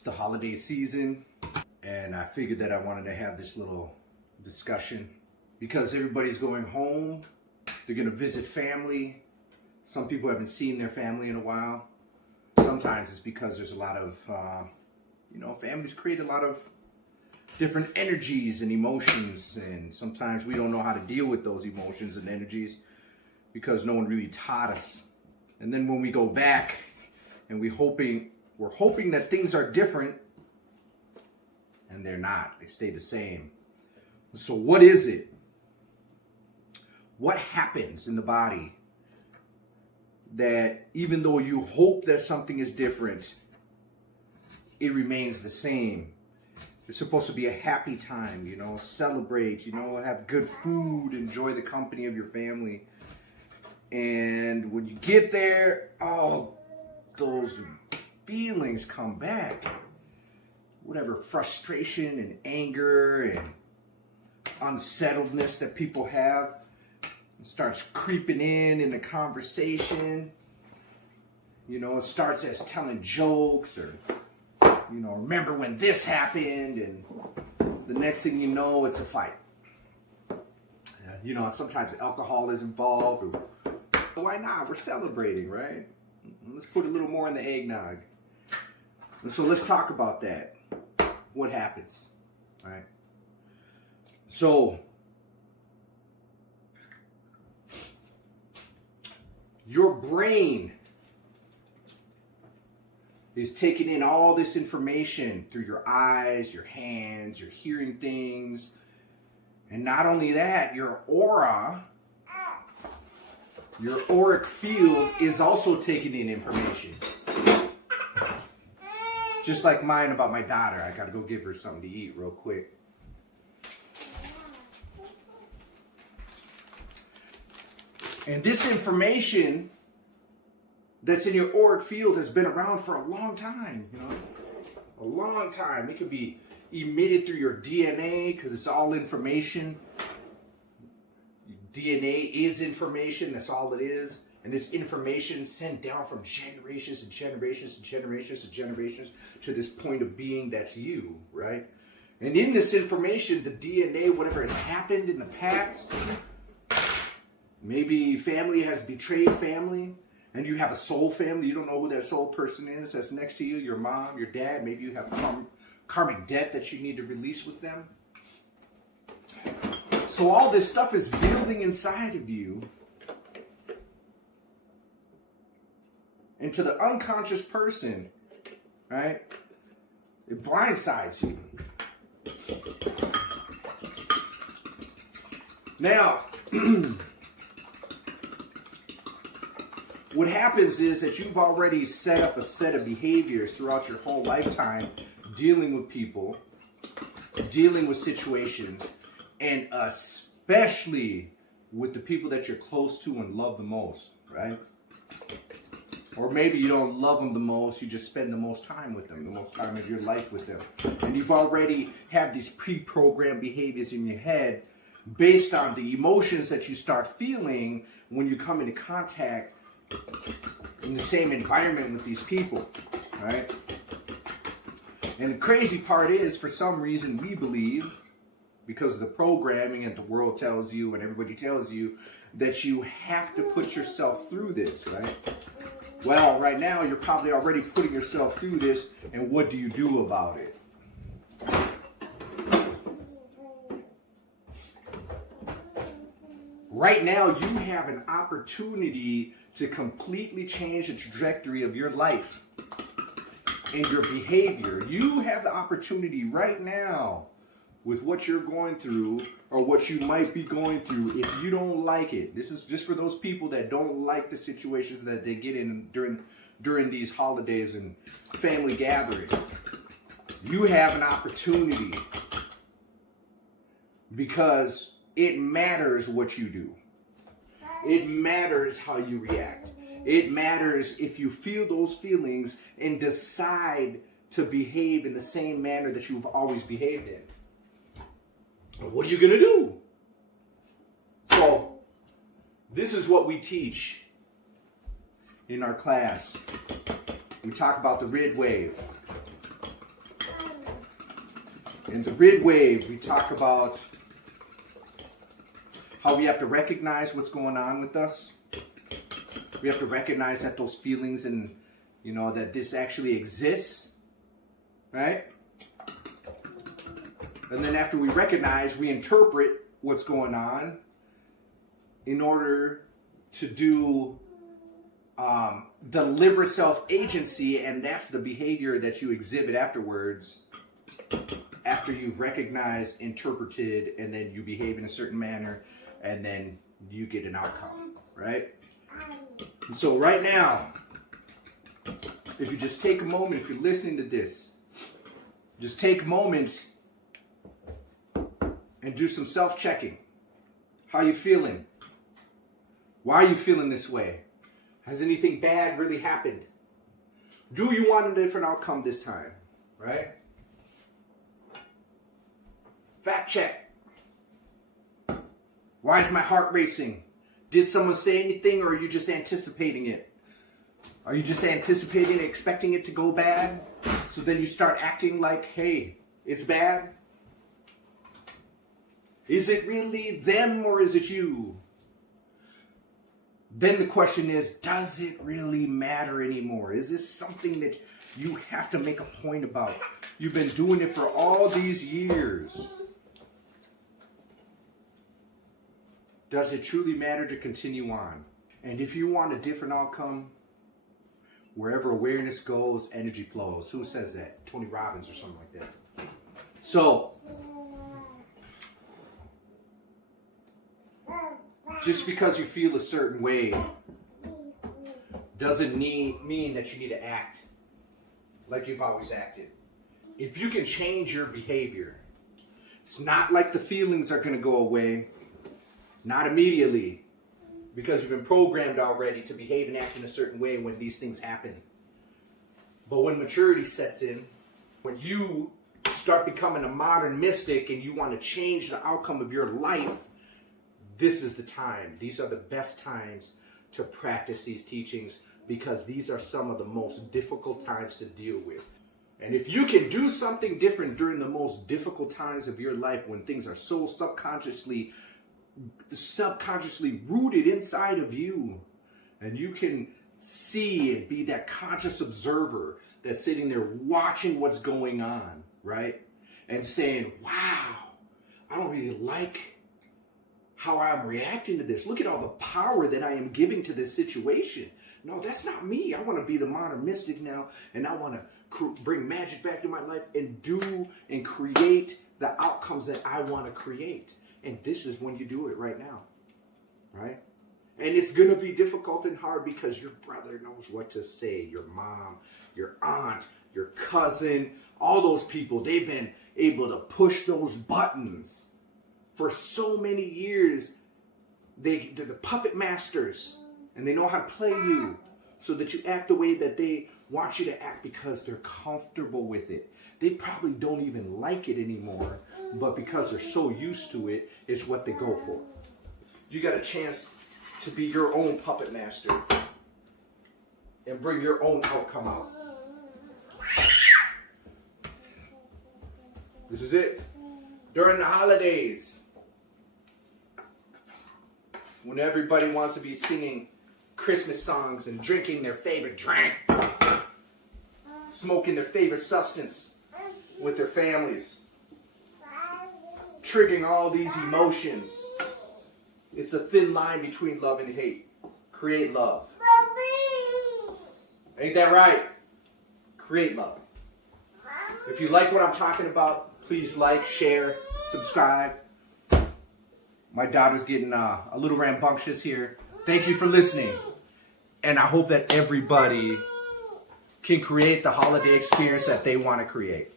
It's the holiday season, and I figured that I wanted to have this little discussion because everybody's going home. They're going to visit family. Some people haven't seen their family in a while. Sometimes it's because there's a lot of, families create a lot of different energies and emotions, and sometimes we don't know how to deal with those emotions and energies because no one really taught us. And then when we go back and we're hoping that things are different, and they're not. They stay the same. So what is it? What happens in the body that even though you hope that something is different, it remains the same? It's supposed to be a happy time, celebrate, have good food, enjoy the company of your family. And when you get there, all those feelings come back. Whatever frustration and anger and unsettledness that people have, it starts creeping in the conversation. It starts as telling jokes or, remember when this happened, and the next thing you know, it's a fight. Sometimes alcohol is involved. Why not? We're celebrating, right? Let's put a little more in the eggnog. And so let's talk about that. What happens, right? So, your brain is taking in all this information through your eyes, your hands, you're hearing things. And not only that, your aura, your auric field is also taking in information. Just like mine about my daughter. I gotta go give her something to eat real quick. And this information that's in your auric field has been around for a long time, a long time. It could be emitted through your DNA because it's all information. DNA is information, that's all it is. And this information sent down from generations and generations and generations and generations to this point of being that's you, right? And in this information, the DNA, whatever has happened in the past, maybe family has betrayed family, and you have a soul family. You don't know who that soul person is that's next to you, your mom, your dad. Maybe you have karmic debt that you need to release with them. So all this stuff is building inside of you. And to the unconscious person, right, it blindsides you. Now, what happens is that you've already set up a set of behaviors throughout your whole lifetime, dealing with people, dealing with situations, and especially with the people that you're close to and love the most, right? Or maybe you don't love them the most, you just spend the most time with them, the most time of your life with them. And you've already had these pre-programmed behaviors in your head based on the emotions that you start feeling when you come into contact in the same environment with these people, right? And the crazy part is, for some reason, we believe, because of the programming that the world tells you and everybody tells you, that you have to put yourself through this, right? Well, right now, you're probably already putting yourself through this, and what do you do about it? Right now, you have an opportunity to completely change the trajectory of your life and your behavior. You have the opportunity right now with what you're going through or what you might be going through. If you don't like it, this is just for those people that don't like the situations that they get in during these holidays and family gatherings. You have an opportunity because it matters what you do. It matters how you react. It matters if you feel those feelings and decide to behave in the same manner that you've always behaved in. What are you going to do? So, this is what we teach in our class. We talk about the red wave. In the rid wave, we talk about how we have to recognize what's going on with us. We have to recognize that those feelings and, that this actually exists, right? And then after we recognize, we interpret what's going on in order to do deliberate self-agency, and that's the behavior that you exhibit afterwards, after you've recognized, interpreted, and then you behave in a certain manner, and then you get an outcome, right? And so right now, if you just take a moment, if you're listening to this, just take a moment and do some self-checking. How you feeling? Why are you feeling this way? Has anything bad really happened? Do you want a different outcome this time? Right? Fact check. Why is my heart racing? Did someone say anything, or are you just anticipating it? Are you just anticipating it, expecting it to go bad? So then you start acting like, hey, it's bad? Is it really them or is it you? Then the question is, does it really matter anymore? Is this something that you have to make a point about? You've been doing it for all these years. Does it truly matter to continue on? And if you want a different outcome, wherever awareness goes, energy flows. Who says that? Tony Robbins or something like that. So, just because you feel a certain way doesn't mean that you need to act like you've always acted. If you can change your behavior, it's not like the feelings are going to go away. Not immediately, because you've been programmed already to behave and act in a certain way when these things happen. But when maturity sets in, when you start becoming a modern mystic and you want to change the outcome of your life, this is the time. These are the best times to practice these teachings, because these are some of the most difficult times to deal with. And if you can do something different during the most difficult times of your life, when things are so subconsciously rooted inside of you, and you can see and be that conscious observer that's sitting there watching what's going on, right? And saying, wow, I don't really like how I'm reacting to this. Look at all the power that I am giving to this situation. No, that's not me. I want to be the modern mystic now, and I want to bring magic back to my life and do and create the outcomes that I want to create. And this is when you do it right now, right? And it's going to be difficult and hard because your brother knows what to say. Your mom, your aunt, your cousin, all those people, they've been able to push those buttons for so many years. They're the puppet masters, and they know how to play you so that you act the way that they want you to act because they're comfortable with it. They probably don't even like it anymore, but because they're so used to it, it's what they go for. You got a chance to be your own puppet master and bring your own outcome out. This is it. During the holidays, when everybody wants to be singing Christmas songs and drinking their favorite drink, smoking their favorite substance with their families, triggering all these emotions. It's a thin line between love and hate. Create love. Ain't that right? Create love. If you like what I'm talking about, please like, share, subscribe. My daughter's getting a little rambunctious here. Thank you for listening. And I hope that everybody can create the holiday experience that they want to create.